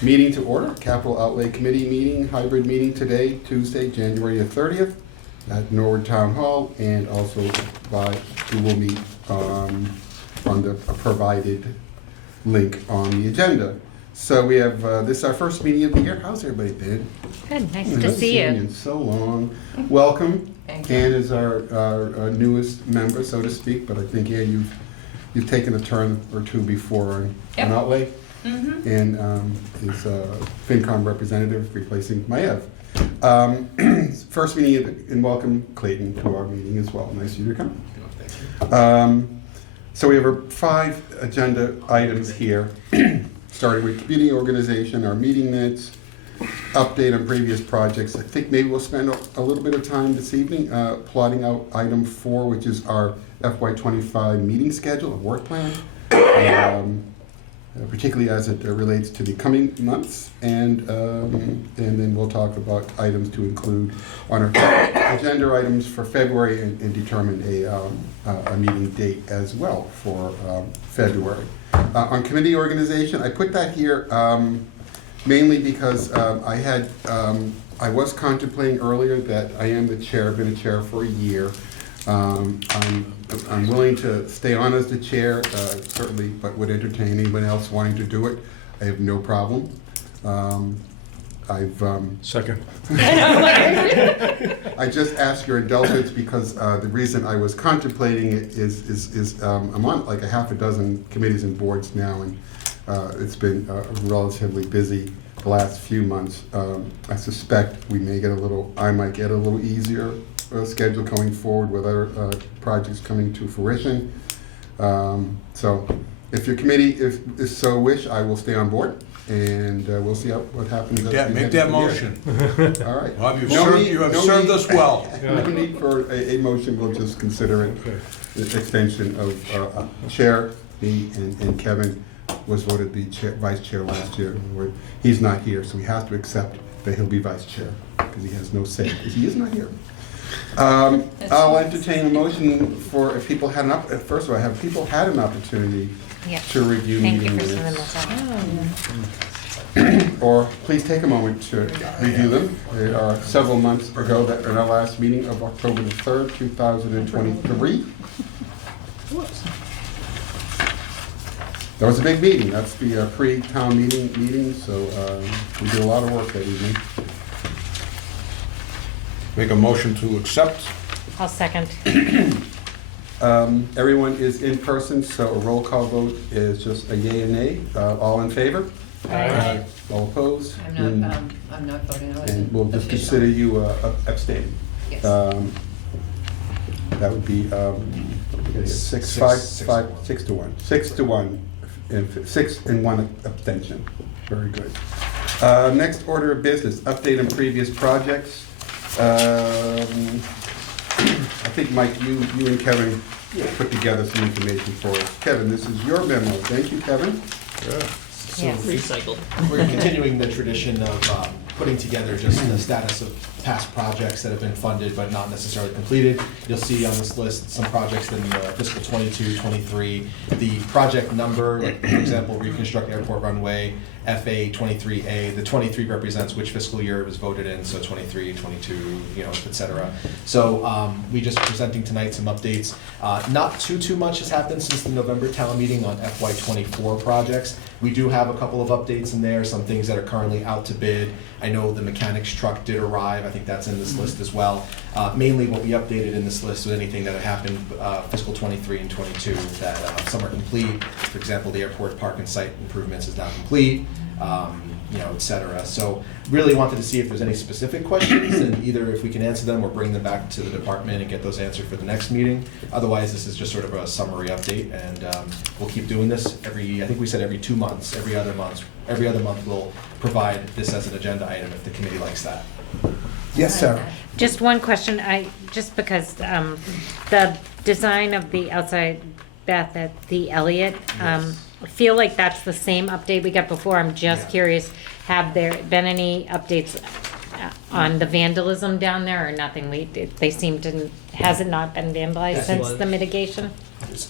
Meeting to order, Capital Outlay Committee meeting, hybrid meeting today, Tuesday, January the 30th at Norwood Town Hall, and also we will meet on the provided link on the agenda. So we have, this is our first meeting of the year. How's everybody been? Good, nice to see you. In so long. Welcome. Thank you. Ann is our newest member, so to speak, but I think, Ann, you've taken a turn or two before on Outlay. Mm-hmm. And is FinCom representative replacing Maev. First meeting, and welcome Clayton to our meeting as well. Nice of you to come. Thank you. So we have our 5 agenda items here, starting with community organization, our meeting minutes, update on previous projects. I think maybe we'll spend a little bit of time this evening plotting out item 4, which is our FY25 meeting schedule, a work plan. Particularly as it relates to the coming months, and then we'll talk about items to include on our agenda items for February and determine a meeting date as well for February. On committee organization, I put that here mainly because I was contemplating earlier that I am the chair, been a chair for a year. I'm willing to stay on as the chair, certainly, but would entertain anyone else wanting to do it. I have no problem. Second. I just ask your indulgence because the reason I was contemplating it is I'm on like a half a dozen committees and boards now, and it's been relatively busy the last few months. I suspect I might get a little easier schedule going forward with other projects coming to fruition. So if your committee is so wish, I will stay on board, and we'll see what happens. Make that motion. All right. Well, you have served us well. No need for a motion, we'll just consider it. The extension of chair, me and Kevin was voted the vice chair last year. He's not here, so he has to accept that he'll be vice chair, because he has no say, because he is not here. I'll entertain a motion for if people had first of all, have people had an opportunity to review meeting minutes? Or please take a moment to review them. They are several months ago that in our last meeting of October the 3rd, 2023. That was a big meeting. That's the pre-town meeting, so we did a lot of work that evening. Make a motion to accept. I'll second. Everyone is in person, so a roll call vote is just a yay and nay. All in favor? Aye. All opposed? I'm not voting. I wasn't And we'll just official. consider you abstaining. Yes. That would be 6 to 1. 6 to 1, and 6 and 1 abstention. Very good. Next order of business, update on previous projects. I think, Mike, you and Kevin put together some information for us. Kevin, this is your memo. Thank you, Kevin. So Yes. recycled. We're continuing the tradition of putting together just the status of past projects that have been funded but not necessarily completed. You'll see on this list some projects in fiscal 22, 23. The project number, like for example, reconstruct airport runway, FA 23A. The 23 represents which fiscal year it was voted in, so 23, 22, et cetera. So we just presenting tonight some updates. Not too much has happened since the November town meeting on FY24 projects. We do have a couple of updates in there, some things that are currently out to bid. I know the mechanics truck did arrive. I think that's in this list as well. Mainly what we updated in this list was anything that had happened fiscal 23 and 22 that some are complete. For example, the airport park and site improvements is now complete, et cetera. So really wanted to see if there's any specific questions, and either if we can answer them or bring them back to the department and get those answered for the next meeting. Otherwise, this is just sort of a summary update, and we'll keep doing this I think we said every 2 months, every other month we'll provide this as an agenda item if the committee likes that. Yes, sir. Just one question, just because the design of the outside Beth at the Elliott. I feel like that's the same update we got before. I'm just Yeah. curious, have there been any updates on the vandalism down there or nothing? They seem to, has it not been vandalized Yes, it since was. the mitigation?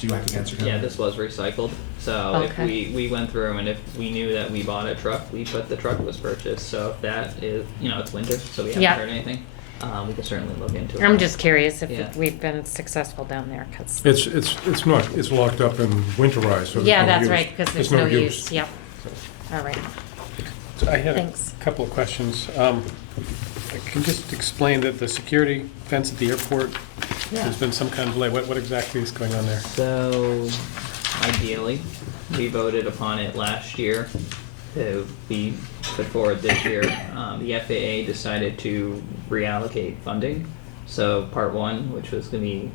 Do you have to answer? Yeah, this was recycled. So if Okay. we went through and if we knew that we bought a truck, we put the truck was purchased. So if that is, it's winter, so we haven't Yeah. heard anything. We can certainly look into it. I'm just curious if Yeah. we've been successful down there, because, It's not, it's locked up and winterized, so there's yeah, no that's use. right, because there's no use, yep. All right, So I had a Thanks. couple of questions. Can you just explain that the security fence at the airport, there's been some kind of delay. What exactly is going on there? So ideally, we voted upon it last year to be put forward this year. The FAA decided to reallocate funding. So part one, which was going to be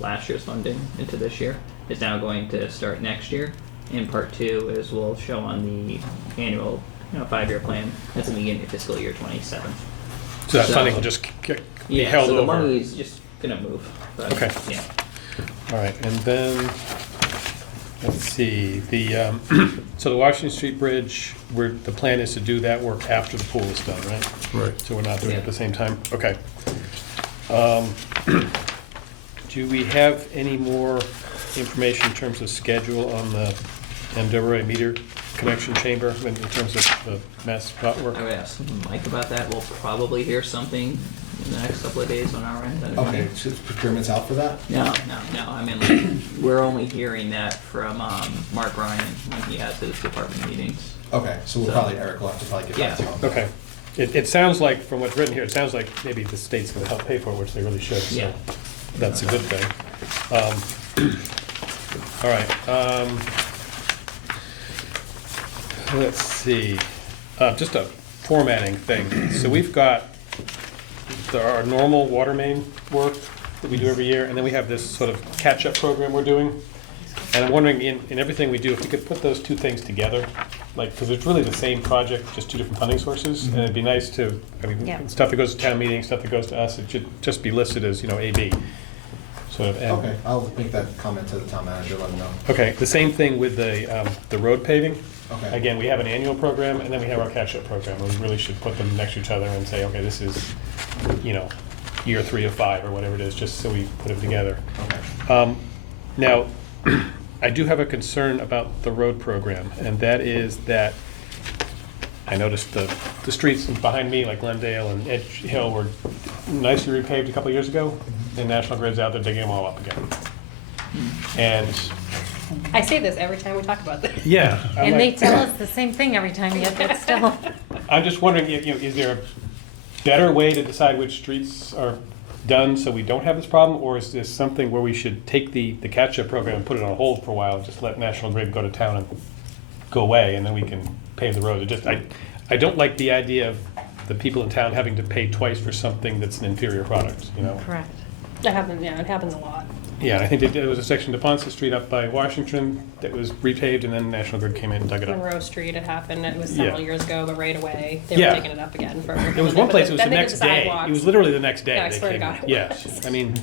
last year's funding into this year, is now going to start next year. And part two is we'll show on the annual 5-year plan. That's in the beginning of fiscal year 27. So that So- funding will just be Yeah, held so the over? money is just gonna move. But, Okay. Yeah. All right, and then, let's see, so the Washington Street Bridge, the plan is to do that work after the pool is done, right? Right. So we're not doing it at Yeah. the same time? Okay. Do we have any more information in terms of schedule on the Andover meter connection chamber in terms of the mass spot work? I would ask Mike about that. We'll probably hear something in the next couple of days on our end. Okay, so procurement's out for that? No. I mean, like, we're only hearing that from Mark Ryan when he has his department meetings. Okay, so we'll So- probably, Eric will have to probably get back to you on that. Okay. It sounds like, from what's written here, it sounds like maybe the state's gonna help pay for it, which they really should, so Yeah. that's a good thing. All right, let's see, just a formatting thing. So we've got our normal water main work that we do every year, and then we have this sort of catch-up program we're doing. And I'm wondering, in everything we do, if we could put those two things together, like, because it's really the same project, just two different funding sources, and it'd be nice to, Yeah. stuff that goes to town meeting, stuff that goes to us, it should just be listed as, AB. Sort of, and- Okay, I'll make that comment to the town manager, let him know. Okay, the same thing with the road paving. Okay. Again, we have an annual program, and then we have our catch-up program, and we really should put them next to each other and say, okay, this is, year 3 of 5, or whatever it is, just so we put them together. Okay. Now, I do have a concern about the road program, and that is that I noticed the streets behind me, like Glendale and Edge Hill, were nicely repaved a couple of years ago, and National Grid's out there digging them all up again. And, I say this every time we talk about this. yeah. I'm And they like- tell us the same thing every time, yet it's still, I'm just wondering, is there a better way to decide which streets are done so we don't have this problem, or is this something where we should take the catch-up program and put it on hold for a while and just let National Grid go to town and go away, and then we can pave the road? I don't like the idea of the people in town having to pay twice for something that's an inferior product, correct. It happens, it happens a lot. Yeah, I think there was a section of Ponce Street up by Washington that was repaved, and then National Grid came in and dug it up. Monroe Street, it happened, it was Yeah. several years ago, but right away, they Yeah. were taking it up again for. There was one place, it was the then they did next day. sidewalks. It was literally the next day. Yeah, I they swear to came in. God it Yes, was. I mean,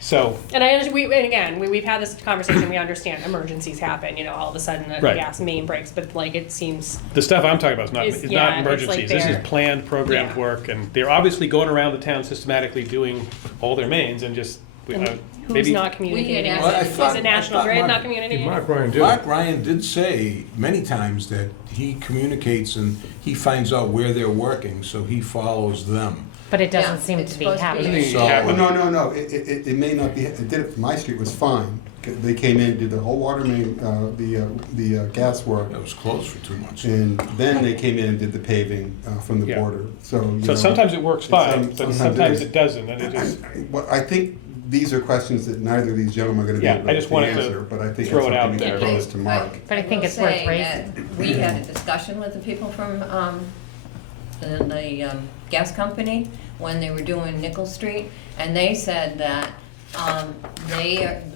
so, And we've had this conversation, we understand emergencies happen, all of a sudden the Right. gas main breaks, but like, it seems, the stuff I'm talking about is not, Is- is yeah, not it's emergencies. like This is they're- planned, programmed Yeah. work, and they're obviously going around the town systematically doing all their mains and just, and who's maybe. not communicating? asked- Well, I Is thought- it National I thought Grid Mark- not communicating? Mark Ryan did. Mark Ryan did say many times that he communicates and he finds out where they're working, so he follows them. But it Yeah, doesn't seem it's to be supposed to be. happening. So- Well, no, it may not be, it did it, my street was fine. They came in, did the whole water main, the gas work, It was closed for 2 months. and then they came in and did the paving from the Yeah. border, so. you So know, sometimes it works fine, but sometimes sometimes is. it doesn't, and it just, Well, I think these are questions that neither of these gentlemen are gonna be Yeah, able I just to wanted to answer, but I think throw that's it out something we there. can pose to Mark. But I think will it's worth say raising. that we had a discussion with the people from the gas company when they were doing Nickel Street, and they said that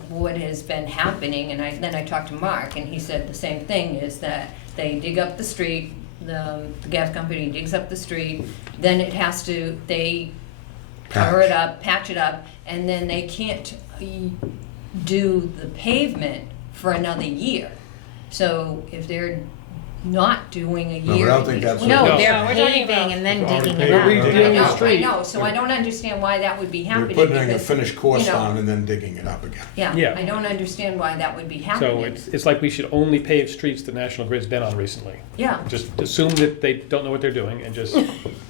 what has been happening, and then I talked to Mark, and he said the same thing, is that they dig up the street, the gas company digs up the street, then they cover it up, patch it up, and then they can't do the pavement for another year. So if they're not doing a No, but year. I don't think that's what No, it is. they're No, we're talking about- paving and then It's already digging it paved. out. Redigging I know, so I don't understand why that would be You're happening. putting a because, finished course you know, down and then digging it up again. Yeah, Yeah. I don't understand why that would be So happening. it's like we should only pave streets that National Grid's been on recently. Yeah, Just assume that they don't know what they're doing and just,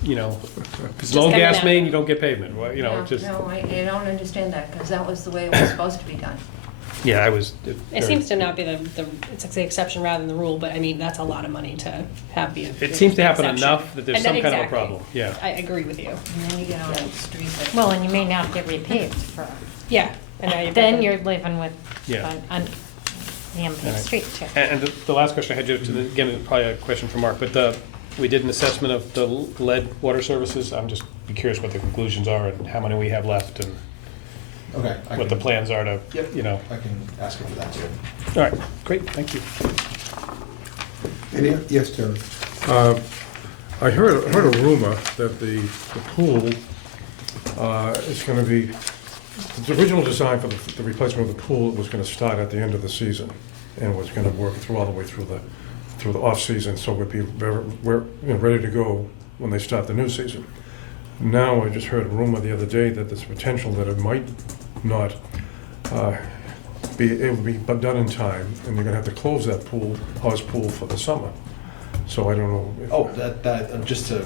you know, if it's an old get it gas out. main, you don't get pavement, well, you know, no, just, no, I don't understand that, because that was the way it was supposed to be done. yeah, I was. It seems to not be it's the exception rather than the rule, but I mean, that's a lot of money to have be. It seems to happen exception. enough that there's And some kind of a exactly. problem, yeah. I agree with you. And then you get on the street that. Well, and you may not get repaved for, Yeah. And now you're then you're living with, Yeah. on the unpaved Right. street too. And the last question I had, just, again, probably a question for Mark, but we did an assessment of the lead water services. I'm just curious what the conclusions are and how many we have left and Okay. I what the can- plans are to, Yep. you know. I can ask her for that too. All right, great, thank you. Yes, Terry? I heard a rumor that the pool is going to be, the original design for the replacement of the pool was going to start at the end of the season and was going to work through all the way through the off-season, so we'd be we're ready to go when they start the new season. Now, I just heard a rumor the other day that there's potential that it might not be able to be done in time, and you're going to have to close that pool, Hawes Pool, for the summer. So I don't know. Oh, just to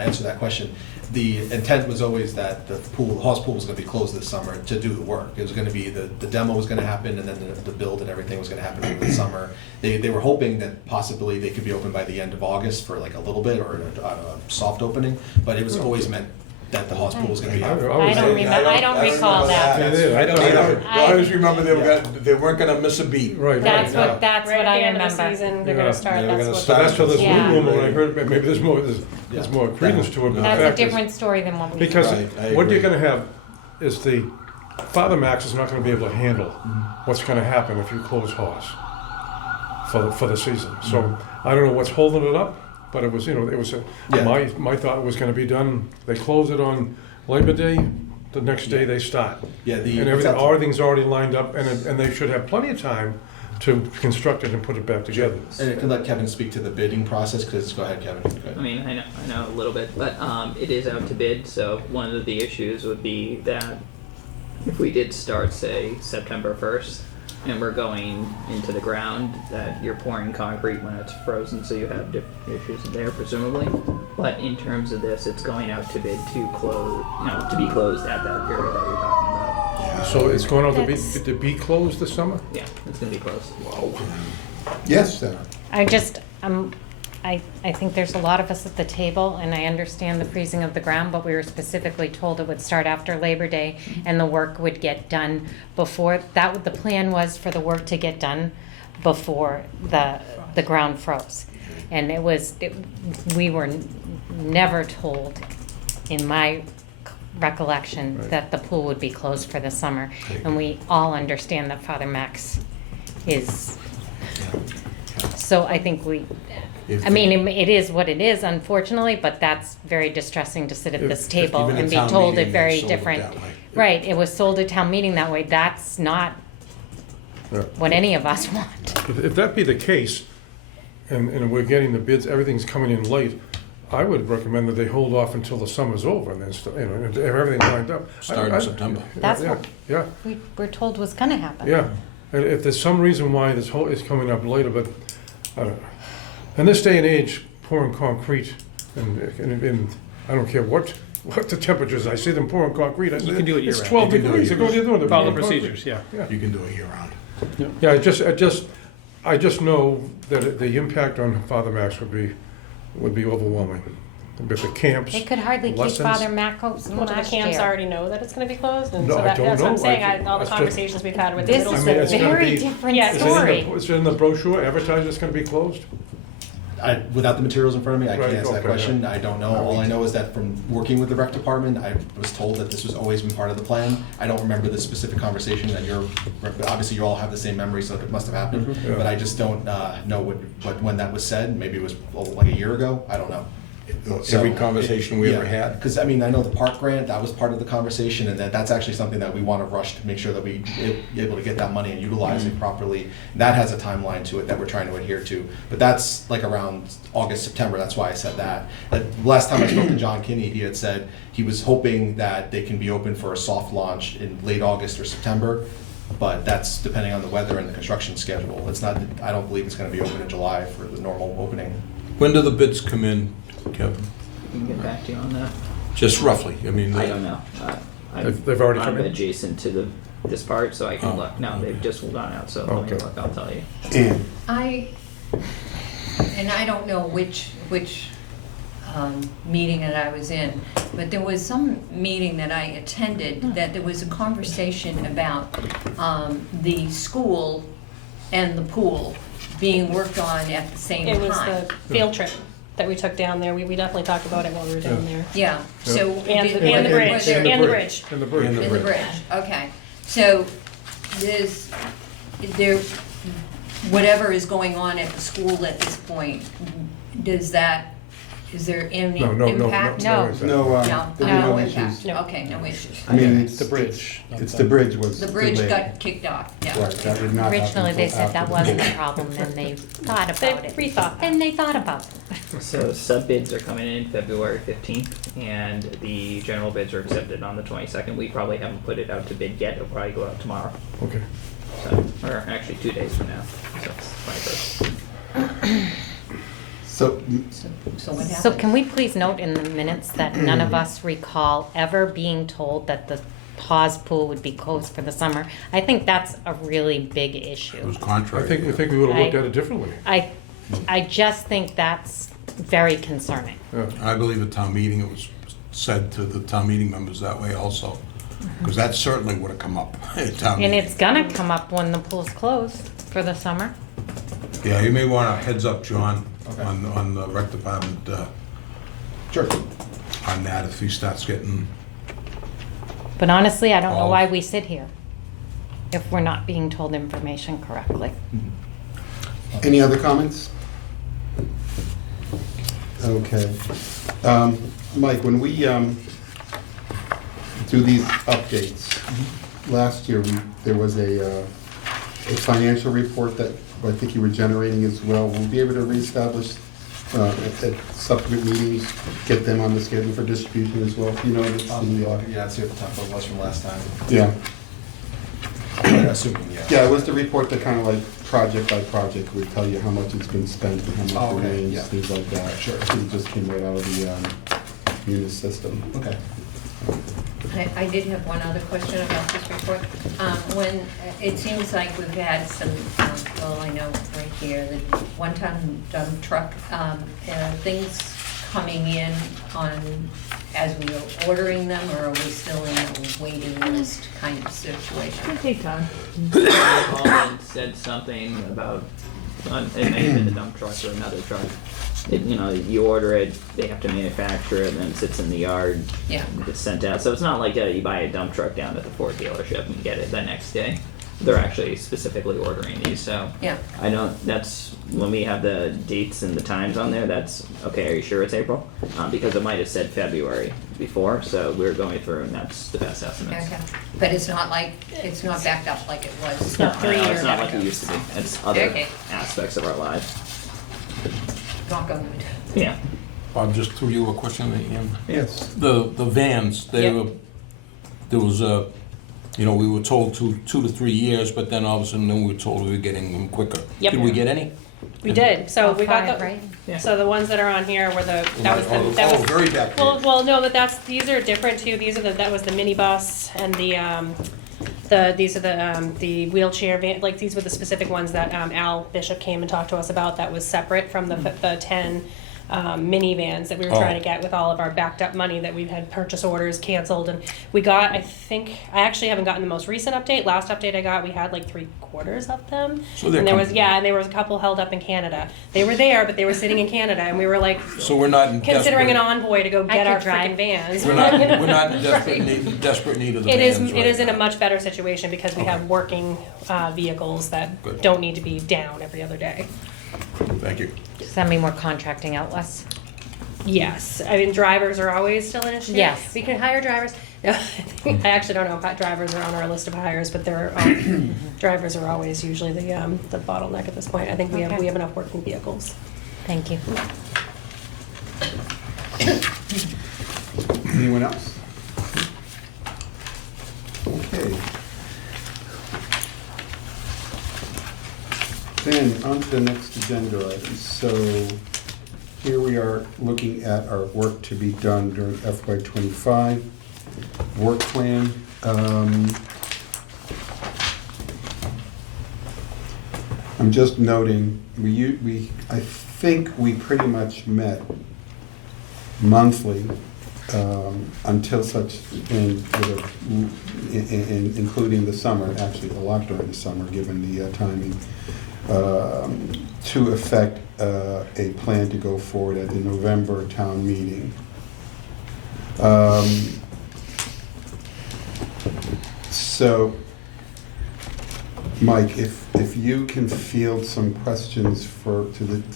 answer that question, the intent was always that the Hawes Pool was gonna be closed this summer to do the work. It was gonna be, the demo was gonna happen, and then the build and everything was gonna happen over the summer. They were hoping that possibly they could be open by the end of August for like a little bit, or a soft opening, but it was always meant that the Hawes Pool was gonna be. I I was don't saying- remember, I don't recall that. It is. I don't I- I always remember they weren't gonna miss a beat. Right. That's right. what, that's Right what at I the end of the remember. season, they're Yeah. gonna start, They were that's gonna what. So that's so this Yeah. new rumor, when I heard, maybe there's more credence to it. but the That's a fact is- different story than what we. Because Right, I what agree. you're gonna have is the, Father Max is not gonna be able to handle what's gonna happen if you close Hawes for the season. So I don't know what's holding it up, but it was, Yeah. my thought was gonna be done, they close it on Labor Day, the next day they start. Yeah, And everything's already lined up, and they should have plenty of time to construct it and put it back together. And I can let Kevin speak to the bidding process, because, go ahead, Kevin. Go ahead. I mean, I know a little bit, but it is out to bid, so one of the issues would be that if we did start, say, September 1st, and we're going into the ground, that you're pouring concrete when it's frozen, so you have different issues there presumably. But in terms of this, it's going out to bid to close, to be closed at that period that you're talking about. So it's going out That's- to be closed this summer? Yeah, it's gonna be closed. Yes, Sarah? I just, I think there's a lot of us at the table, and I understand the freezing of the ground, but we were specifically told it would start after Labor Day, and the work would get done before, the plan was for the work to get done before the ground froze. And we were never told, in my recollection, Right. that the pool would be closed for the summer. And we all understand that Father Max is, so I think it is what it is, unfortunately, but that's very distressing to sit at this table Even at and be town told meeting, it they very sold it different. that way. Right, it was sold at town meeting that way. That's not Yeah. what any of us want. If that be the case, and we're getting the bids, everything's coming in late, I would recommend that they hold off until the summer's over and then, if everything's lined up. Start in September. That's Yeah, what- yeah, We were told was gonna happen. yeah. And if there's some reason why this whole is coming up later, but, I don't know. In this day and age, pouring concrete, and I don't care what the temperatures, I see them pouring concrete, I say, You can do it it's year-round. 12 You can do it degrees, they're going to do it. Follow the procedures, yeah. You can do it year-round. Yeah, I just know that the impact on Father Max would be overwhelming. With the camps. They could hardly keep lessons. Father Mac open Well, do the last camps year. already know that it's gonna be closed? And No, so I don't that's what I'm know. saying, It's all the just- conversations we've had with the This middle is school. a it's gonna very be- different Yeah, Is story. it in the brochure advertised it's going to be closed? Without the materials in front of me, I Right, can't answer that okay, question. yeah. I don't know. All I know is that from working with the rec department, I was told that this was always been part of the plan. I don't remember the specific conversation that obviously you all have the same memory, so it must have happened. Yeah. But I just don't know when that was said. Maybe it was like a year ago. I don't know. Every conversation we ever had? Because, I mean, I know the park grant, that was part of the conversation, and that's actually something that we want to rush to make sure that we able to get that money and utilize it properly. That has a timeline to it that we're trying to adhere to. But that's like around August, September, that's why I said that. Last time I spoke to John Kinney, he had said he was hoping that they can be open for a soft launch in late August or September, but that's depending on the weather and the construction schedule. It's not, I don't believe it's going to be open in July for the normal opening. When do the bids come in, Kevin? We can get back to you on that. Just roughly, I mean. I don't know. They've already come I'm in? adjacent to this part, so I can Oh, look. No, they've just gone out, so let me Okay. look, I'll tell you. And I don't know which meeting that I was in, but there was some meeting that I attended that there was a conversation about the school and the pool being worked on at the same It was time. the field trip that we took down there. We definitely talked about it while we were down there. Yeah, so. And did- the was bridge, there- and the bridge. And the bridge. And In the bridge, okay. So there, whatever is going on at the school at this point, is there any No, impact? No. no, No, there'll be no issues. impact, No. okay, no issues. I mean, The bridge. It's the bridge was The bridge delayed. got kicked off, yeah. Right, that would not happen Originally, they until said that after the wasn't pool. a problem, then they thought They about it. rethought that. And they thought about it. So sub bids are coming in February 15th, and the general bids are accepted on the 22nd. We probably haven't put it out to bid yet. It'll probably go out tomorrow. Okay. So, or actually 2 days from now. So it's 21st. So, So what happened? So can we please note in the minutes that none of us recall ever being told that the pause pool would be closed for the summer? I think that's a really big It issue. was I contrary. think we would have looked at it differently. I just think that's very concerning. Yeah. I believe at town meeting, it was said to the town meeting members that way also. Because that certainly would have come up at town And meeting. it's gonna come up when the pool's closed for the summer. Yeah, you may want a heads up, John, Okay. on the rec department, Sure. on that if he starts getting, But honestly, I don't know All- why we sit here if we're not being told information correctly. any other comments? Okay. Mike, when we do these updates, last year, there was a financial report that I think you were generating as well. We'll be able to reestablish at subsequent meetings, get them on the schedule for distribution as well, you know, in the audit. Yeah, let's see what the template was from last time. Yeah. Assuming, yeah. Yeah, it was the report that kind of like project by project would tell you how much it's been spent and how much Oh, okay, remains, yeah. things like that. Sure. It just came right out of the Munis system. Okay. I did have one other question about this report. When, it seems like we've had some, well, I know right here, the one-ton dump truck, things coming in on, as we are ordering them, or are we still in a waiting list kind of situation? Take time. Called and said something about, it may have been the dump truck or another truck. You order it, they have to manufacture it, and then it sits in the yard. Yeah. It's sent out. So it's not like you buy a dump truck down at the Ford dealership and get it the next day. They're actually specifically ordering these, so. Yeah. I don't, that's, when we have the dates and the times on there, that's, okay, are you sure it's April? Because it might have said February before, so we're going through, and that's the best estimates. Okay, but it's not like, it's not backed up like it was. It's not No, 3 it's years not like ago. it used to be. It's other Okay. aspects of our lives. Knock on wood. Yeah. Bob, just threw you a question at the end. Yes. The vans, they Yep. were, there was a, we were told 2 to 3 years, but then all of a sudden, then we were told we were getting them quicker. Yep. Did we get any? We did, so All we got five, the, right? Yeah. so the ones that are on here were that was the, that Oh, was. very back Well, page. well, no, but these are different too. These are that was the minibus and these are the wheelchair van, like these were the specific ones that, Al Bishop came and talked to us about that was separate from the 10, minivans that we were Oh. trying to get with all of our backed up money that we've had purchase orders canceled, and we got, I actually haven't gotten the most recent update. Last update I got, we had like 3/4 of them. So they're And there was, coming. and there was a couple held up in Canada. They were there, but they were sitting in Canada, and we were like, So we're not in considering an desperate, envoy to go I get our could drive. freaking vans. we're not in desperate need of the It is, vans it right is in a now. much better situation because we Okay. have working vehicles that Good. don't need to be down every other day. Thank you. Send me more contracting outlets. Yes, I mean, drivers are always still an issue. Yes. We can hire drivers. No, I actually don't know if drivers are on our list of hires, but drivers are always usually the bottleneck at this point. I think we Okay. have enough working vehicles. Thank you. Anyone else? Okay. Then, on to the next agenda item. So, here we are looking at our work to be done during FY '25. Work plan. I'm just noting, I think we pretty much met monthly until such, including the summer, actually a lot during the summer, given the timing, to effect a plan to go forward at the November town meeting. So, Mike, if you can field some questions to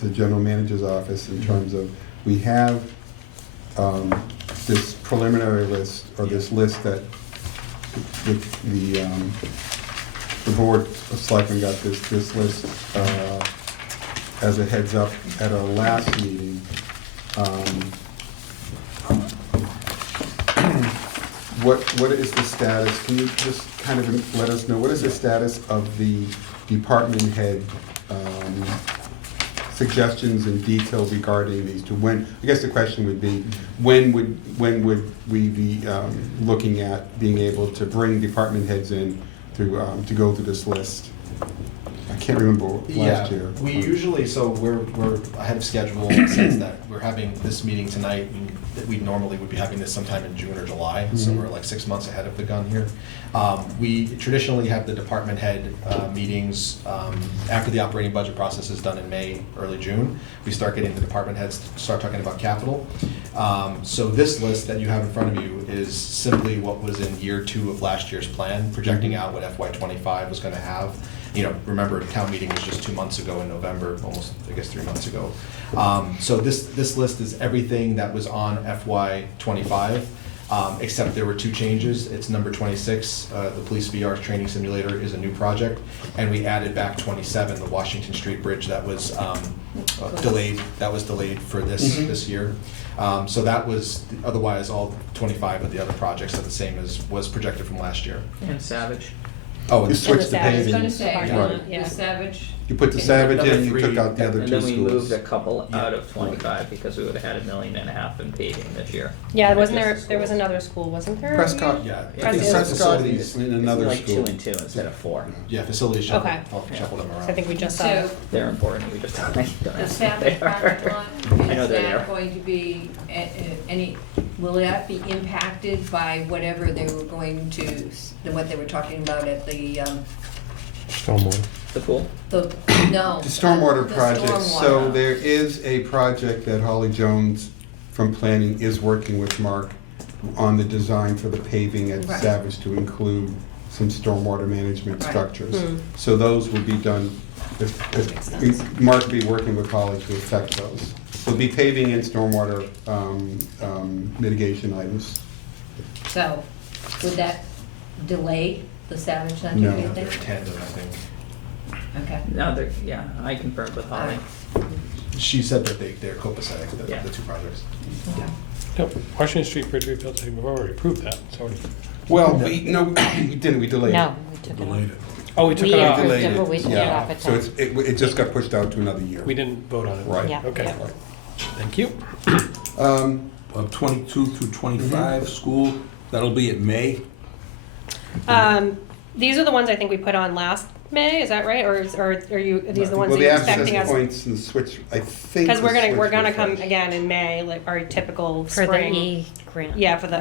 the general manager's office in terms of, we have this preliminary list, or this list that the board of selectmen got this list as a heads up at our last meeting. What is the status? Can you just kind of let us know, what is the status of the department head suggestions and detail regarding these two? When, I guess the question would be, when would we be looking at being able to bring department heads in to go through this list? I can't remember last year. We usually, so we're ahead of schedule in the sense that we're having this meeting tonight. We normally would be having this sometime in June or July, so we're like 6 months ahead of the gun here. We traditionally have the department head meetings after the operating budget process is done in May, early June. We start getting the department heads to start talking about capital. So this list that you have in front of you is simply what was in year 2 of last year's plan, projecting out what FY '25 was going to have. You know, remember, town meeting was just 2 months ago in November, almost, I guess, 3 months ago. So this list is everything that was on FY '25, except there were 2 changes. It's number 26, the police VR training simulator is a new project, and we added back 27, the Washington Street Bridge that was delayed. That was delayed for this year. So that was, otherwise, all 25 of the other projects are the same as was projected from last year. And Savage. Oh, You and switched the I was paving. gonna say, Right. Yeah. the Savage. You put the Savage in, you Number took out the other And 2 then we moved schools. a couple out of 25 because we would have had $1.5 million in paving this year. Yeah, wasn't Just there? the There was schools. another school, wasn't there? Prescott, yeah, Yeah, Prescott. Prescott's in another It's school. like 2 and 2 instead of 4. yeah, facilities shuffled, Okay. shuffled them So I around. think we just saw So, it. They're important, we just don't the ask what Savage they are. parking lot, I know is they're that there. going to be, will that be impacted by whatever they were going to, what they were talking about at the, Stormwater. The pool? no. The stormwater the project, so stormwater. there is a project that Holly Jones from planning is working with Mark on the design for the paving at Right. Savage to include some stormwater management Right. structures. Hmm. So those will be done, Mark will be working with Holly to affect those. So it'll be paving and stormwater mitigation items. So, would that delay the Savage then, do No. you They're think? tandem, I think. Okay. No, they're, yeah, I confirmed with Holly. She said that they're copacetic, Yeah. the 2 projects. Okay. No, Washington Street Bridge rebuild, we've already approved that, it's already. Well, we didn't, we delayed it. No, we took it off. Oh, we took We it off. approved Delayed it, but we took it yeah. off at So time. it just got pushed out to another year. We didn't vote on it. Right. Yeah. Okay, Yeah. thank you. Of 22 through 25 school, that'll be at May. These are the ones I think we put on last May. Is that right? Or are you? Are these the ones Well, that the you're expecting access us? points and the switch, I think. Because the we're switch gonna was come first. again in May, like our typical For the spring. E grant. Yeah, for the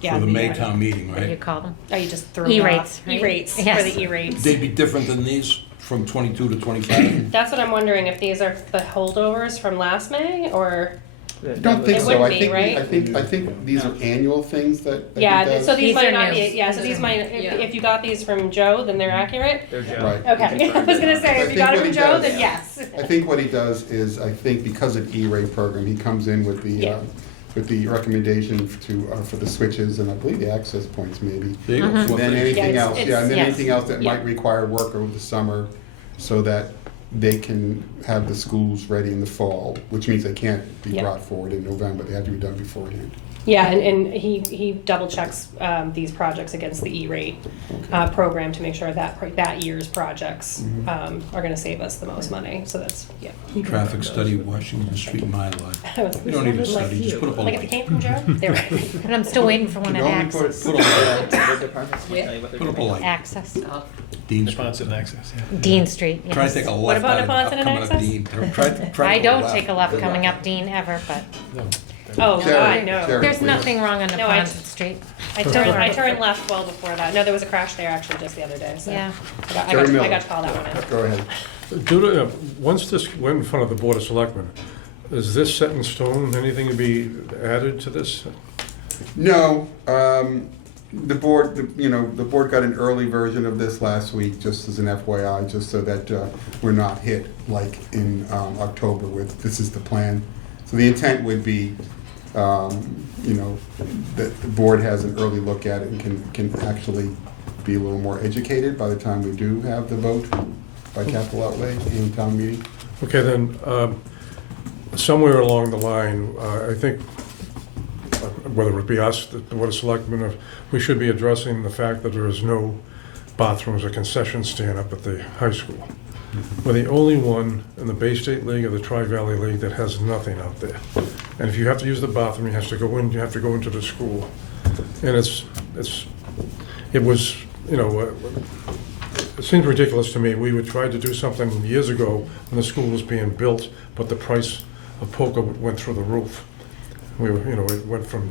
yeah. For the May town meeting, What do you right? call them? Oh, you just threw me E-rates, off. right? E-rates Yes. for the E-rates. They'd be different than these from 22 to 25? That's what I'm wondering, if these are the holdovers from last May, or I don't think It so. wouldn't I be, think, right? I think these are annual things that he Yeah, does. so these These might are not new. be, yeah, so these might, Yeah. if you got these from Joe, then they're accurate? Their job. Right. Okay, I was gonna say, I if you think got it what from he Joe, does- then yes. I think what he does is, I think because of E-rate program, he comes in with Yeah. the recommendation for the switches and I believe the access points maybe. There you go. And then anything Yeah, else, it's- yeah, and then yes. anything else that Yeah. might require work over the summer so that they can have the schools ready in the fall, which means they can't be Yeah. brought forward in November, they have to be done beforehand. Yeah, and he double checks these projects against the E-rate program to make sure that year's projects are gonna save us the most money, so that's, yeah. Traffic study, Washington Street, my life. I was- You don't need a like- study, just put up a Like if it light. came from Joe, they're right. But I'm still waiting for one at Access. Put up a light. The departments will Yeah. tell you what they're Put up a doing. light. Access, Oh, Dean Street. Deposit and access, yeah. Dean Street, yes. Try to take a left about out of Neponset and coming up Access? Dean. Try I to go don't left. take a left coming up Dean ever, but Oh, Terry, God, no. Terry. there's please. nothing wrong on No, I- Neponset Street. I turned left well before that. No, there was a crash there actually just the other day, so. Yeah. Terry Miller. I got to call that one in. Go ahead. Due to, once this went in front of the Board of Selectmen, is this set in stone? Anything to be added to this? No, the board, the board got an early version of this last week, just as an FYI, just so that we're not hit like in October with, this is the plan. So the intent would be, that the board has an early look at it and can actually be a little more educated by the time we do have the vote by capital outlay in town meeting. Okay, then, somewhere along the line, I think, whether it be us, the Board of Selectmen, we should be addressing the fact that there is no bathrooms or concession stand up at the high school. We're the only one in the Bay State League or the Tri-Valley League that has nothing out there. And if you have to use the bathroom, you have to go into the school. And it was, it seems ridiculous to me. We would try to do something years ago when the school was being built, but the price of poker went through the roof. It went from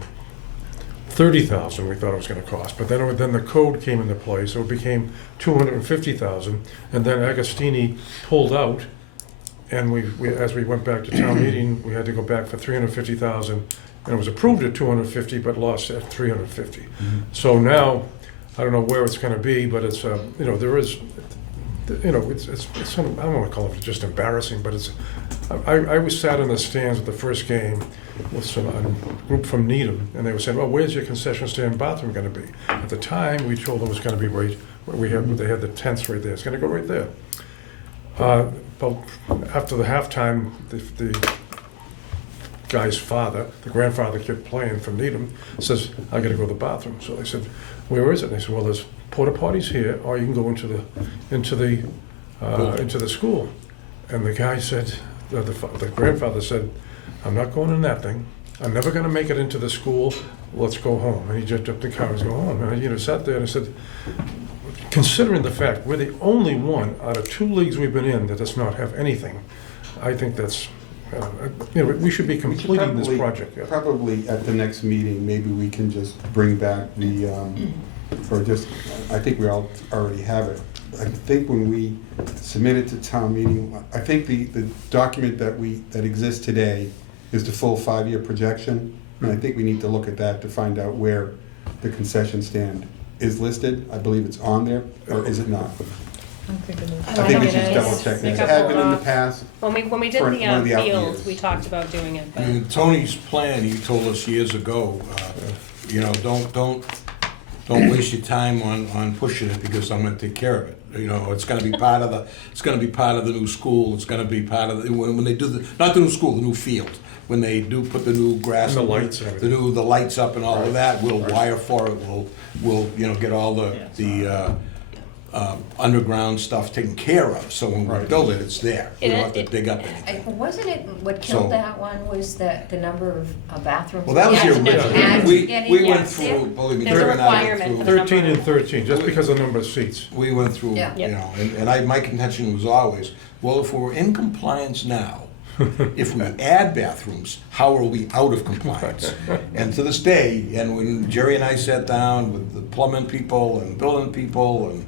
$30,000 we thought it was gonna cost, but then the code came into play, so it became $250,000, and then Agostini pulled out, and as we went back to town meeting, we had to go back for $350,000, and it was approved at $250, but lost at $350. So now, I don't know where it's gonna be, but it's, there is, it's I don't wanna call it just embarrassing, but I was sat in the stands at the first game with a group from Needham, and they were saying, well, where's your concession stand bathroom gonna be? At the time, we told them it was gonna be right, they had the tents right there, it's gonna go right there. But after the halftime, the guy's father, the grandfather kept playing from Needham, says, I gotta go to the bathroom. So they said, where is it? And they said, well, there's porta potties here, or you can go into the school. And the guy said, the grandfather said, I'm not going in that thing. I'm never gonna make it into the school. Let's go home. And he jumped up the car and was going home. And I sat there and I said, considering the fact we're the only one out of 2 leagues we've been in that does not have anything, I think that's, we should be completing this project. Yeah. Probably at the next meeting, maybe we can just bring back I think we all already have it. I think when we submit it to town meeting, I think the document that exists today is the full 5-year projection. And I think we need to look at that to find out where the concession stand is listed. I believe it's on there, or is it not? I think we should double check that. It had been in the past. When we did For the one of the out field, years. we talked about doing it, but. In Tony's plan, he told us years ago, don't waste your time on pushing it because I'm gonna take care of it. It's gonna be part of the new school, it's gonna be part of when they do not the new school, the new field. When they do put the new grass, And the lights and everything. the lights up and all of that, we'll wire for it, we'll get all the underground stuff taken care of, so when we build it, it's there. We don't have to dig up anything. Wasn't it, what So- killed that one was that the number of bathrooms? Well, that was you the had to- original. had to We get in, went yeah. through, believe me, There's a Terry and I went requirement through. for the 13 and 13, just because of the number of seats. We went through, Yeah. and my contention was always, well, if we're in compliance now, if we add bathrooms, how are we out of compliance? And to this day, and when Jerry and I sat down with the plumbing people and building people, and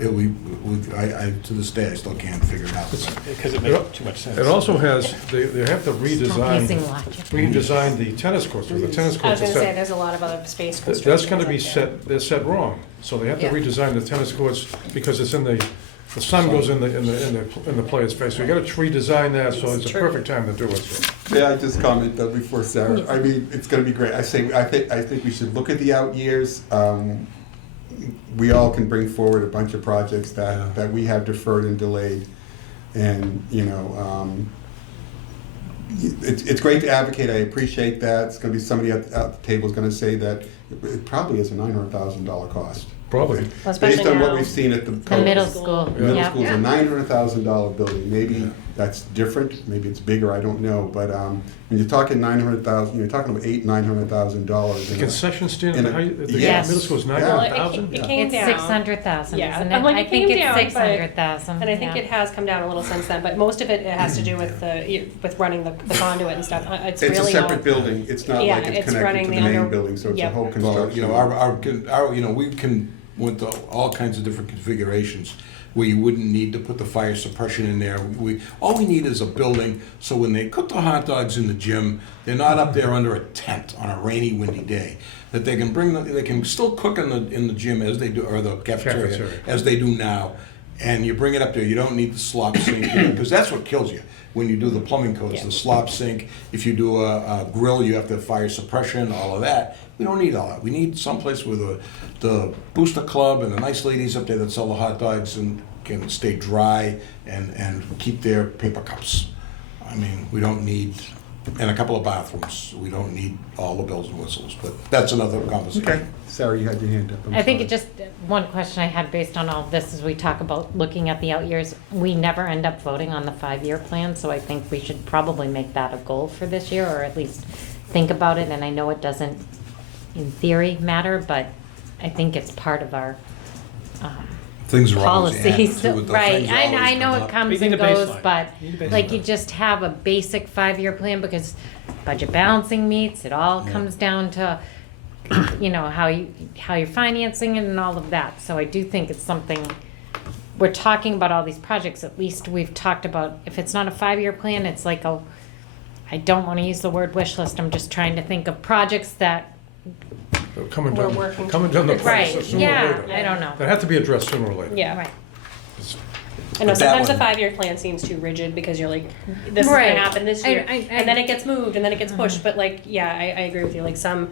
to this day, I still can't figure it out. Because it makes too much sense. It also has, they have to Using redesign, logic. redesign the tennis courts, because the tennis I was courts are gonna say, set. there's a lot of other space constraints. That's gonna be out there. set, they're set wrong. So they have to Yeah. redesign the tennis courts because it's in the sun goes in the player's face. So you gotta redesign that, so it's a True. perfect time to do it. May I just comment though before Sarah? I mean, it's gonna be great. I think we should look at the out years. We all can bring forward a bunch of projects that we have deferred and delayed. And, it's great to advocate. I appreciate that. It's gonna be somebody at the table is gonna say that it probably is a $900,000 cost. Probably. Well, especially Based on what now- we've seen at the. The middle school, Middle yeah. school's a $900,000 building. Maybe that's different, maybe it's bigger, I don't know. But when you're talking $900,000, you're talking about $900,000. The concession stand at the Yes. middle school is Yeah. Well, 900,000? it came It's down. 600,000, Yeah, isn't I'm it? like, I it think came it's down, but- 600,000. And I think yeah. it has come down a little since then, but most of it has to do with with running the conduit and stuff. It's It's a really separate all- building. It's not Yeah, like it's it's connected running to the the main under- building, so it's a Yep. whole Well, construction. we can, with all kinds of different configurations, where you wouldn't need to put the fire suppression in there. All we need is a building, so when they cook the hot dogs in the gym, they're not up there under a tent on a rainy, windy day. That they can they can still cook in the gym as they do, or the cafeteria, Cafeteria. as they do now. And you bring it up there, you don't need the slop sink, because that's what kills you when you do the plumbing codes, Yeah. the slop sink. If you do a grill, you have to have fire suppression, all of that. We don't need all that. We need someplace where the Booster Club and the nice ladies up there that sell the hot dogs and can stay dry and keep their paper cups. I mean, we don't need, and a couple of bathrooms. We don't need all the bells and whistles, but that's another conversation. Okay. Sarah, you had your hand up. I'm I think sorry. it just, one question I had based on all of this as we talk about looking at the out years, we never end up voting on the 5-year plan, so I think we should probably make that a goal for this year, or at least think about it, and I know it doesn't, in theory, matter, but I think it's part of our Things are always added policies. to it, though. Right, Things I always know come it up. comes We need and a goes, baseline. but We need a like baseline. you just have a basic 5-year plan, because budget balancing meets, it all Yeah. comes down to, how you're financing it and all of that. So I do think it's something, we're talking about all these projects, at least we've talked about, if it's not a 5-year plan, it's like I don't want to use the word wish list, I'm just trying to think of projects that, Coming We're down, working coming down the right, process sooner or yeah, later. I don't know. That have to be addressed sooner or later. Yeah. Right. I know But that sometimes the one- 5-year plan seems too rigid because you're like, this is Right. gonna happen this year, I- and then it gets moved, and then it gets pushed, but like, yeah, I agree with you, like some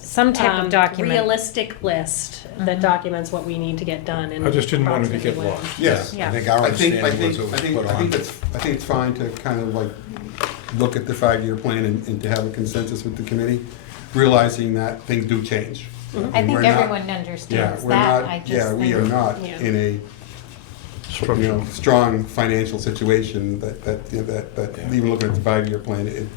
Some type of document. realistic list that documents what we need to get done and I just didn't want it to approximately get when. lost. Yes. Yeah. I think our I think understanding was it was put on. I think it's fine to kind of like look at the 5-year plan and to have a consensus with the committee, realizing that things do change. I think We're not- everyone Yeah, understands we're that, not, I just yeah, we are think, not Yeah. in a, Structure. strong financial situation that Yeah. even looking at the 5-year plan,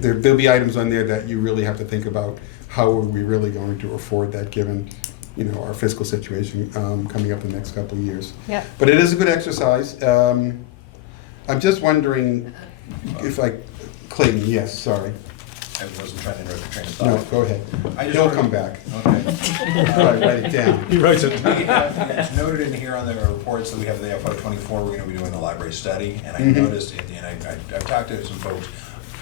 there'll be items on there that you really have to think about, how are we really going to afford that given, our fiscal situation coming up in the next couple of years. yeah. But it is a good exercise. I'm just wondering if Clayton, yes, sorry. I wasn't trying to interrupt the train of No, thought. go ahead. I just He'll wanted- come back. Okay. All right, write it down. He writes it. It's noted in here on the reports that we have the FY24, we're gonna be doing the library study, and I Mhm. noticed, and I've talked to some folks,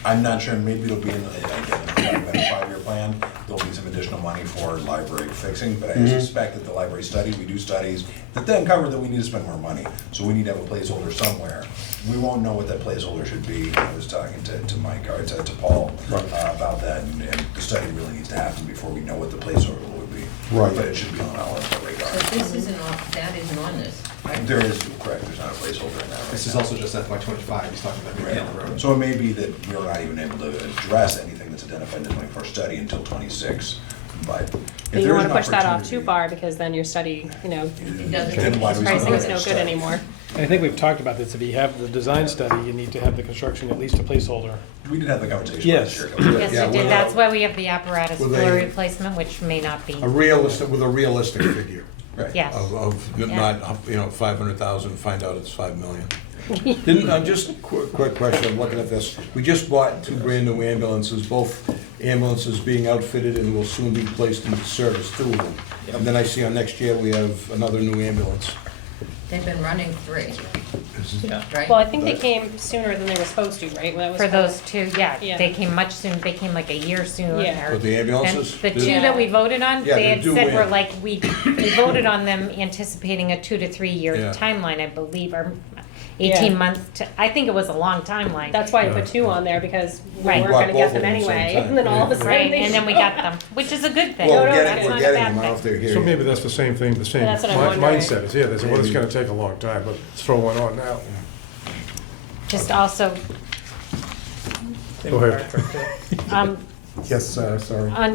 I'm not sure, maybe it'll be in the 5-year plan, there'll be some additional money for library fixing, but I Mhm. suspect that the library study, we do studies that then cover that we need to spend more money, so we need to have a placeholder somewhere. We won't know what that placeholder should be. I was talking to Mike, or to Paul, about that, and the study really needs to happen before we know what the placeholder would be. Right. But it should be on our radar. So this isn't on, that isn't on this, right? There is, correct, there's not a placeholder in that right This is now. also just FY25, he's talking about down the road. So it may be that we're not even able to address anything that's identified in the 21st study until 26, but if But there you is don't an wanna push that off too opportunity- far, because then your study, It doesn't. Then why do we pricing do is that no good study? anymore. I think we've talked about this, if you have the design study, you need to have the construction at least a placeholder. We did have the conversation Yes. last year. Yes, Yeah, we did. without- That's why we have the apparatus with for a- replacement, which may not be. With a realistic figure. Right. Yes. of Yeah. not, you know, 500,000, find out it's 5 million. Just quick question, I'm looking at this. We just bought 2 brand-new ambulances, both ambulances being outfitted and will soon be placed into service, 2 of them. And then I see on next year, we have another new ambulance. They've been running 3, Yeah. right? Well, I think they came sooner than they were supposed to, right? Well, that was For kinda- those two, yeah, Yeah. they came much soon, they came like a year sooner. Yeah. With the And ambulances? the two that we voted on, Yeah, they they're had due said in. were like, we voted on them anticipating a 2 to 3 year Yeah. timeline, I believe, or 18 Yeah. months to, I think it was a long timeline. That's why I put 2 on there, because we Right. weren't Bought gonna both get of them them at the same anyway, time. and then all of a sudden Right, they and then we show got up. them, which is a good thing. Well, no, we're that's getting, not we're a getting bad them, I don't know if thing. they're here So yet. maybe that's the same thing, the same that's what I'm mindset wondering. is, yeah, they say, well, it's gonna take a long time, but let's throw one on now. Just also, Go ahead. um, Yes, sorry. on,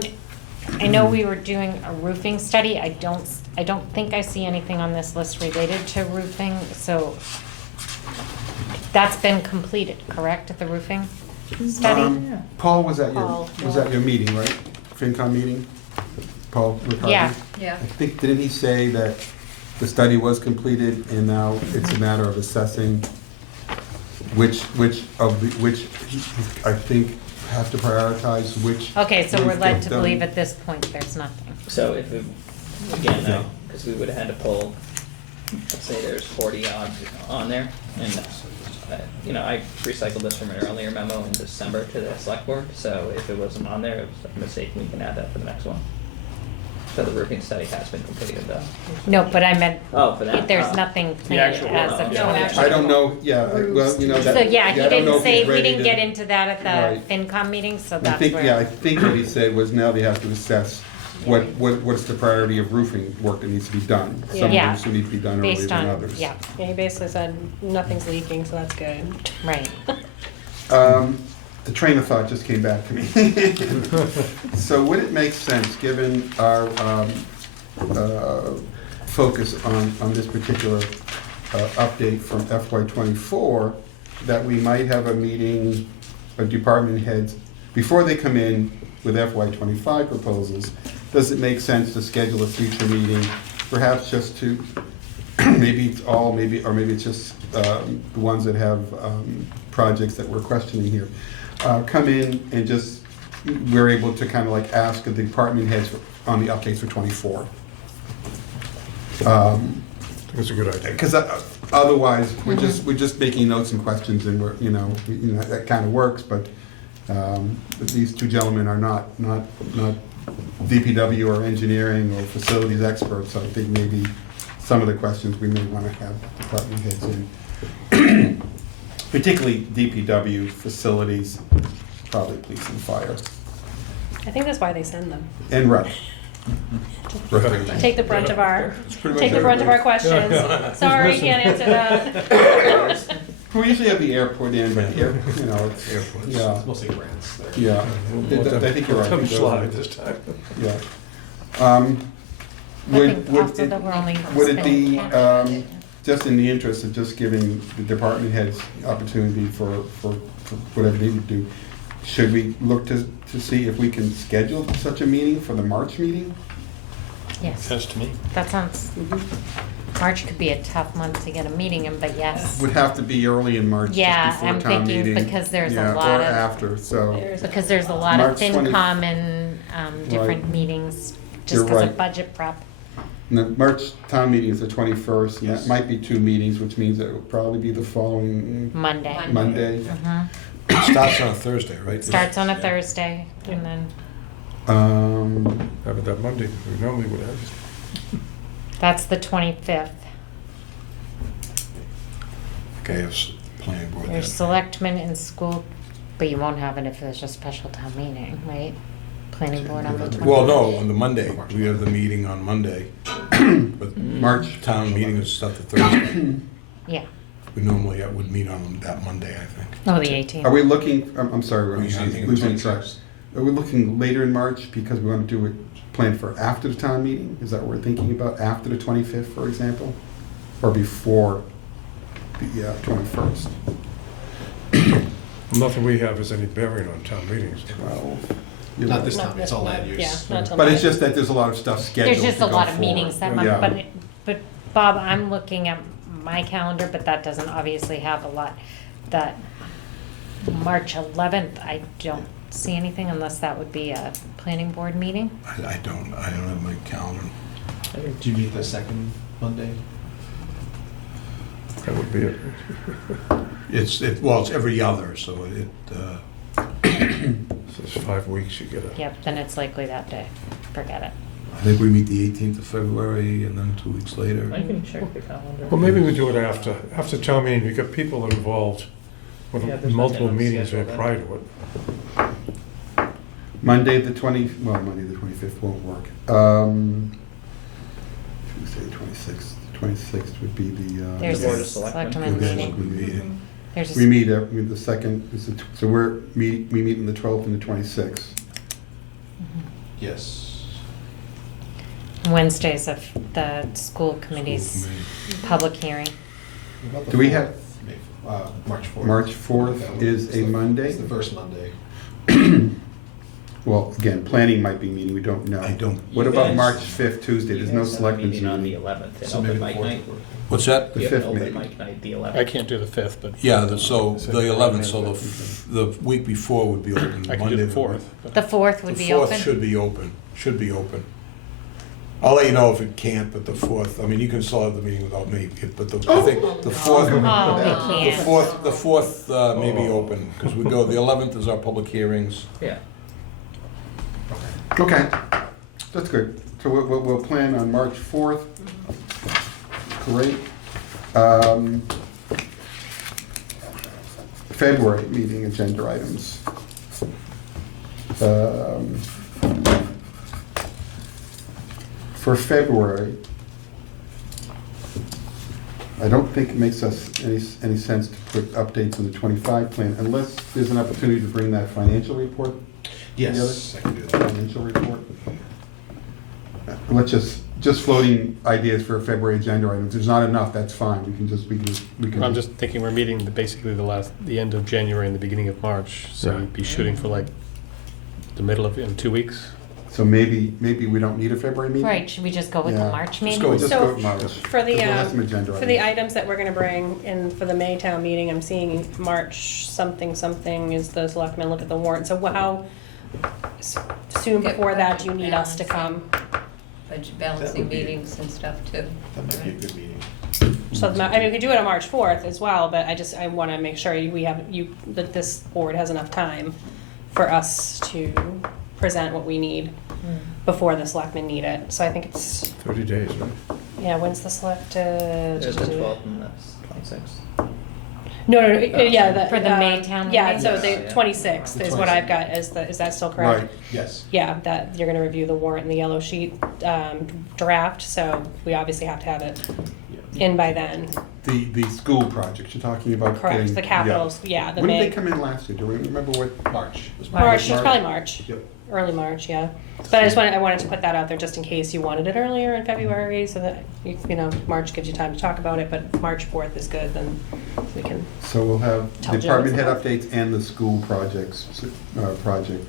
I know we were doing a roofing study, I don't think I see anything on this list related to roofing, so that's been completed, correct, the roofing study? Paul was at Paul, was yeah. at your meeting, right? FinCom meeting? Paul Riccardi? Yeah. Yeah. I think, didn't he say that the study was completed and now it's a matter of assessing which I think have to prioritize which. Okay, so we're roof led gets to done? believe at this point, there's nothing. So if, again, no, because we would have had to pull, let's say there's 40 odd on there, and, you know, I recycled this from an earlier memo in December to the select board, so if it wasn't on there, it was a mistake, we can add that for the next one. So the roofing study has been completed though. No, but I meant, Oh, for that? there's Oh. nothing The planned actual as one. of No, 20. actually. I don't know, yeah, well, you know, that. So, yeah, he I don't know didn't if say, he's we ready didn't to- get into that at Right. the FinCom meeting, so I that's think, yeah, I where. think what he said was now they have to assess what's the priority of roofing work that needs to be done. Some Yeah. roofs need to be done earlier Based than on, others. yeah, Yeah, he basically said nothing's leaking, so that's good. right. The train of thought just came back to me. So would it make sense, given our focus on this particular update from FY '24, that we might have a meeting of department heads before they come in with FY '25 proposals? Does it make sense to schedule a future meeting, perhaps just to, maybe it's all, maybe it's just the ones that have projects that we're questioning here, come in and just, we're able to kind of like ask the department heads on the updates for '24. I think it's a good idea. Because otherwise, we're just making notes and questions, and we're, that kind of works, but these 2 gentlemen are not DPW or engineering or facilities experts, so I think maybe some of the questions we may want to have department heads in. Particularly DPW, facilities, probably police and fire, I think that's why they send them. and rec. Take the brunt of our, pretty much take the brunt of our everybody. questions. Sorry, can't answer that. We usually have the airport in, but here, it's, yeah, It's mostly grants there. yeah. We'll let I think you're right. them slide this time. Yeah. I Would, think also that we're only would it spending be, cash. just in the interest of just giving the department heads opportunity for whatever they would do, should we look to see if we can schedule such a meeting for the March meeting? Yes, Says to me. that sounds, March could be a tough month to get a meeting in, but yes. Would have to be early in March, Yeah, just before I'm town thinking meeting. because there's a Yeah, lot or of- after, so, Because there's a lot of March 20 FinCom and different Right. meetings, You're just because right. of budget prep. and the March town meeting is the 21st, and that Yes. might be 2 meetings, which means it will probably be the following Monday. Monday. Mhm. It starts on a Thursday, right? Starts on a Thursday, and then, Have it that Monday, we normally would have. that's the 25th. Okay, it's planning board then. There's selectmen in school, but you won't have it if there's a special town meeting, right? Planning board on the 25th. Well, no, on the Monday, we have the meeting on Monday. But March. town meeting is stuff the Thursday. Yeah, We normally would meet on that Monday, I think. oh, the 18th. Are we looking, I'm sorry, Are you I'm thinking losing the track. 21st? Are we looking later in March because we want to do it, plan for after the town meeting? Is that what we're thinking about, after the 25th, for example? Or before the 21st? Nothing we have has any bearing on town meetings. Well, You're Not right. this Not time, this it's all one, land use. yeah, not till But May. it's just that there's a lot of stuff scheduled There's just to a go lot of forward. meetings that Yeah. month, but Bob, I'm looking at my calendar, but that doesn't obviously have a lot. That March 11th, I don't see anything unless that would be a planning board meeting. I don't have my calendar. Do you meet the second Monday? That would be it. It's every other, so So it's 5 weeks, you get it. Yep, then it's likely that day. Forget it. I think we meet the 18th of February and then 2 weeks later. I can check the calendar. Well, maybe we do it after town meeting, you got people involved with Yeah, there's multiple nothing on meetings there schedule prior to it. Monday the 25th won't work. Tuesday the 26th. The 26th would be the. There's Board a of Selectmen. selectmen There's a meeting. meeting. There's We a, meet, the second, so we meet on the 12th and the 26th. Yes. Wednesdays of the school committee's public hearing. What about the Do we 4th? have- March 4th. March 4th is It's a the- Monday. It's the first Monday. Well, again, planning might be meeting, we don't know. I don't. What You about guys- March 5th, Tuesday? There's no selectmen's Meeting on the meeting. 11th, and So maybe open the mic 4th night. would work. What's that? The You have 5th an open maybe. mic night, the I 11th. can't do the 5th, but. Yeah, so the 11th, so the week before would be open. I can Monday do the 4th. but- The 4th would The be 4th open. should be open. I'll let you know if it can't, but the 4th, I mean, you can still have the meeting without me, but I think the 4th, Oh, we the can't. 4th may be open, because we go, the 11th is our public hearings. Yeah. Okay, that's good. So we'll plan on March 4th. Great. February meeting agenda items. For February, I don't think it makes us any sense to put updates on the 25 plan unless there's an opportunity to bring that financial report. Yes, I can do that. Financial report. Let's just floating ideas for a February agenda item. If there's not enough, that's fine. We can. I'm just thinking we're meeting basically the end of January and the beginning of March, so Yeah. you'd be shooting for like the middle of, in 2 weeks. So maybe we don't need a February meeting? Right, should we just go with the Yeah. March Just meeting? go with- Just So, go with March. For the, We'll have some agenda for the items. items that we're gonna bring in for the Maytown meeting, I'm seeing March something is the selectmen look at the warrant. So how soon Get before that do you budget need us to come? Budget That balancing would be- meetings and stuff too. That might be a good meeting. So, I mean, we could do it on March 4th as well, but I wanna make sure that this board has enough time for us to present what we need before the selectmen need it. So I think it's, 30 days, right? yeah, when's the select, There's the 12th and the 26th. No, yeah, the. For the Maytown Yeah, meeting? so Yes. the 26th is what I've got, is that still correct? Right. Yes. Yeah, that, you're gonna review the warrant and the yellow sheet, draft, so we obviously have to have it in by then. The school projects you're talking about. Correct, getting- the capitals, yeah, the When did May. they come in last year? Do we remember what? March. March, it's probably March, Yep. early March, yeah. But I wanted to put that out there just in case you wanted it earlier in February, so that, you know, March gives you time to talk about it, but March 4th is good, then we can, So we'll have Tell Jill department head it's updates and the school projects, project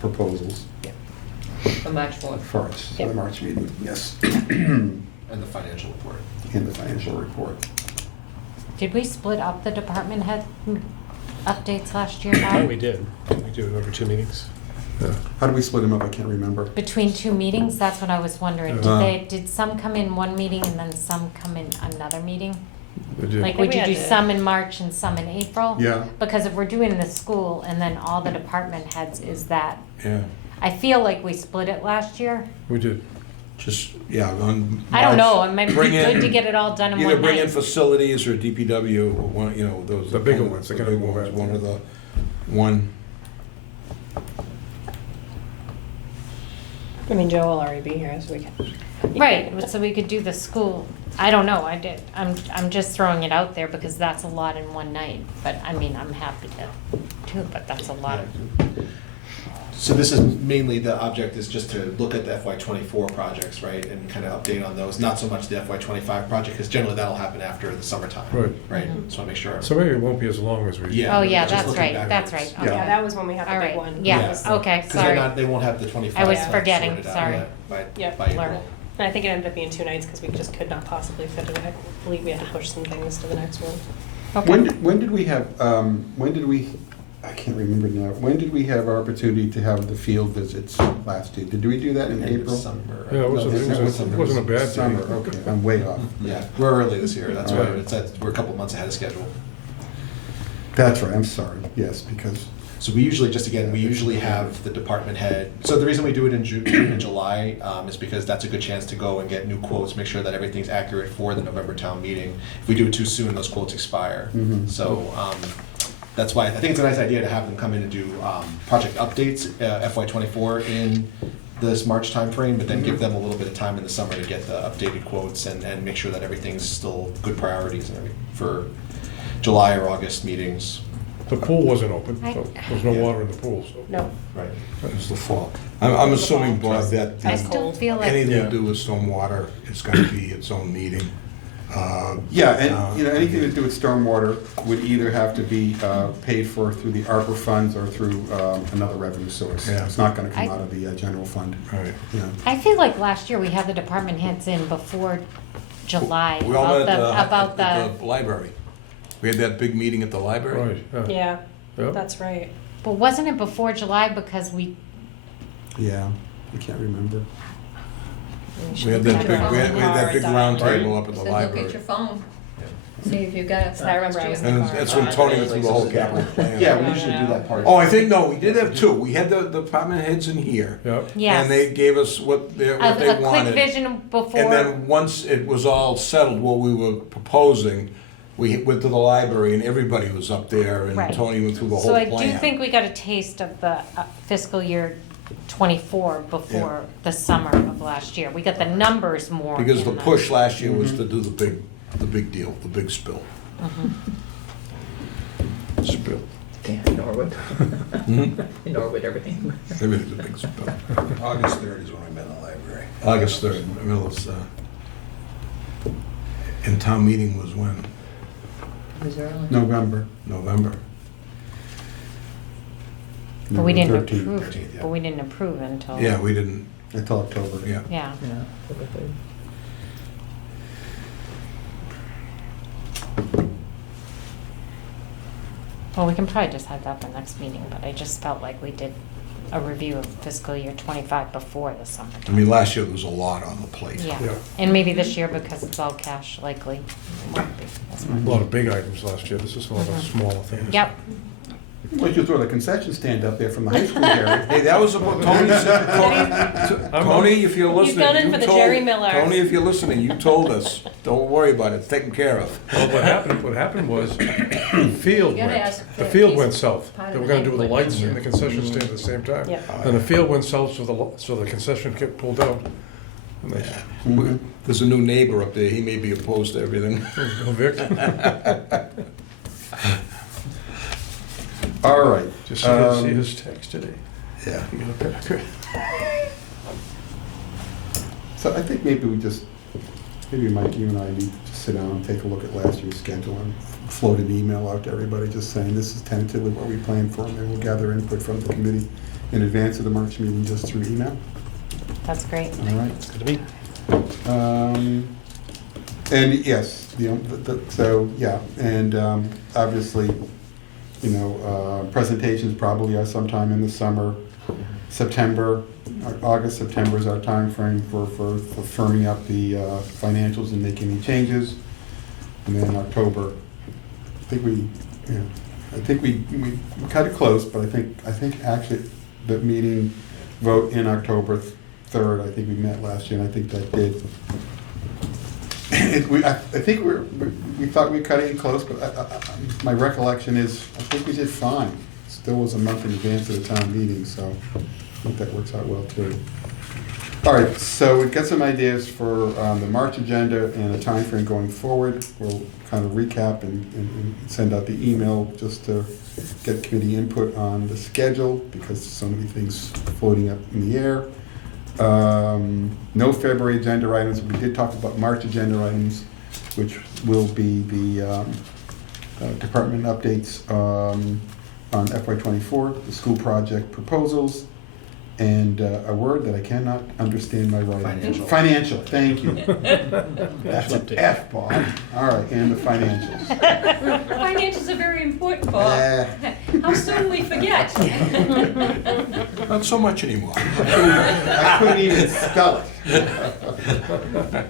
proposals For March 4th. first, for the Yep. March meeting, yes. And the financial report. And the financial report. Did we split up the department head updates last year, Oh, Bob? we did. We do it over 2 meetings. How do we split them up? I can't remember. Between 2 meetings, that's what I was wondering. Did some come in one meeting and then some come in another meeting? They did. Like, think would we you had do to- some in March and some in April? Yeah. Because if we're doing the school and then all the department heads, is that, Yeah, I feel like we split it last year. We did. just, yeah, on. I don't know, March, it might be bring in- good to get it all done in Either one bring in night. facilities or DPW, or one, you know, those. The bigger ones, they're gonna big move ones, out. one of the, one. I mean, Joe will already be here, so we can. Right, so we could do the school, I don't know, I'm just throwing it out there because that's a lot in one night. But, I mean, I'm happy to, too, but that's a lot of, So this is mainly, the object is just to look at the FY '24 projects, right, and kind of update on those, not so much the FY '25 project, because generally that'll happen after the summertime. Right. Right, so I make sure. So maybe it won't be as long as we. Yeah. Oh, yeah, just that's looking right, that's backwards. right. Yeah. Yeah, that was when we had the All big right, one. yeah, okay, Because they're sorry. not, they won't have the 25. I was sorted forgetting, out sorry. yet by Yep. April. Learn. And I think it ended up being 2 nights because we just could not possibly fit it. I believe we had to push some things to the next one. Okay. When did we have, I can't remember now, when did we have our opportunity to have the field visits last year? Did we do that in End of April? December. Yeah, it wasn't, it wasn't a bad Summer, day. okay, I'm way off. Yeah, we're early this year, that's All why, right. we're a couple months ahead of schedule. That's right, I'm sorry, yes, because, So we usually, just again, we usually have the department head, so the reason we do it in June and July is because that's a good chance to go and get new quotes, make sure that everything's accurate for the November town meeting. If we do it too soon, those quotes expire. Mhm. So that's why, I think it's a nice idea to have them come in and do project updates, FY '24 in this March timeframe, but then give them a little bit of time in the summer to get the updated quotes and make sure that everything's still good priorities and everything for July or August meetings. The pool wasn't open, so I- there was no water in the pool, so. No. Right. It was the fall. I'm assuming, Bob, that I still feel like, anything to do with stormwater is gonna be its own meeting. yeah, and, you know, anything to do with stormwater would either have to be paid for through the ARPA funds or through another revenue source. Yeah. It's not gonna come I- out of the general fund, Right. you know. I feel like last year we had the department heads in before July We all met about at the library. We had that big meeting at the library. Right, yeah. Yeah, Yep. that's right. but wasn't it before July because we, Yeah, I can't remember. We had that big, we had that big round table up at the So look library. at your phone, see if you got it. I remember I was in the And car. that's when Tony went through the whole capital plan. Yeah, we usually do that part. Oh, I think, no, we did have two. We had the department heads in here. Yep. yes. And they gave us what they A quick wanted. vision before. And then once it was all settled, what we were proposing, we went to the library and everybody was up there and Right. Tony went through the whole So plan. I do think we got a taste of the fiscal year '24 before the summer of last year. We got the numbers more. Because the in push last year was to do the big deal, the big spill. Spill. Yeah, Norwood. In Norwood, everything. Everything's a big spill. August 3rd is when we met in the library. August 3rd, and town meeting was when? It was early. November. November. But we didn't November 13th. approve, 13th, yeah. but we didn't approve until. Yeah, we didn't, Until October. yeah. Yeah. Well, we can probably just have that for next meeting, but I just felt like we did a review of fiscal year '25 before the summer. I mean, last year there was a lot on the plate. Yeah, Yeah. and maybe this year because it's all cash likely. it won't be as much. A lot of big items last year, this is a lot of smaller things. Yep, Why don't you throw the concession stand up there from the high school, Gary? Hey, that was about Tony said, Tony, if you're listening, gone in you for the told- Jerry Miller. Tony, if you're listening, you told us, don't worry about it, it's taken care of. Well, what happened was, the field You gotta went, ask the for field at went least south. part They of were the gonna do the input. lights and the concession stand at the same time. Yeah. And the field went south, so the concession kept pulled out. And they, Mhm. There's a new neighbor up there, he may be opposed to everything. go Vic, All right. just so you see his text today. Yeah. You got that? Good. So I think maybe maybe Mike, you and I need to sit down and take a look at last year's schedule and float an email out to everybody just saying this is tentatively what we plan for, and then we'll gather input from the committee in advance of the March meeting just through email. that's great. All right. Good to meet. And yes, you know, so, yeah, and obviously, you know, presentations probably are sometime in the summer. September, August, September is our timeframe for firming up the financials and making any changes. And then October, I think we cut it close, but I think actually the meeting vote in October 3rd, I think we met last year, and I think that did. I think we thought we cut it close, but my recollection is, I think we did fine. Still was a month in advance of the town meeting, so I think that works out well too. All right, so we've got some ideas for the March agenda and a time frame going forward. We'll kind of recap and send out the email just to get committee input on the schedule because so many things floating up in the air. No February agenda items. We did talk about March agenda items, which will be the department updates on FY24, the school project proposals, and a word that I cannot understand my writing. Financial. Financial, thank you. That's an F, Bob. All right, and the financials. Financials are very important, Bob. How soon we forget. Not so much anymore. I couldn't even spell it.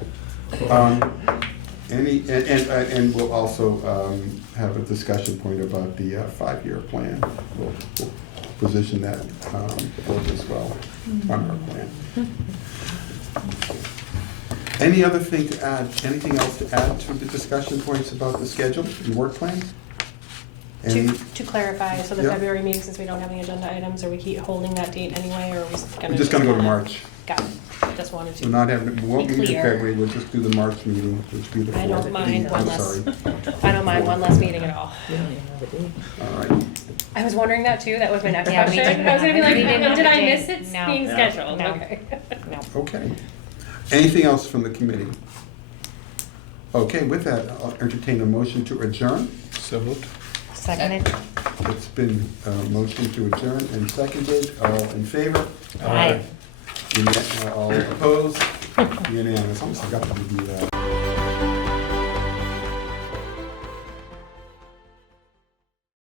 And we'll also have a discussion point about the 5-year plan. We'll position that forward as well on our plan. Any other thing to add? Anything else to add to the discussion points about the schedule and work plan? Any? To clarify, so the Yeah. February meeting, since we don't have any agenda items, are we keep holding that date anyway, or are we gonna? We're just gonna go to March. Got it. Just wanted to. We're not having, we won't Be meet in clear. February, we'll just do the March meeting, which will be the 4th. I don't mind one I'm less, sorry. I don't mind one less meeting at all. We don't even have a date. All right. I was wondering that too, that was my next Yeah, we question. didn't I was gonna be have- like, we didn't have did a I date. miss it No. being No. scheduled? No. Okay. No. Okay. Anything else from the committee? Okay, with that, I'll entertain a motion to adjourn. So moved. Seconded? It's been a motion to adjourn and seconded. All in favor? Aye. All opposed? Unanimous. Almost forgot to do that.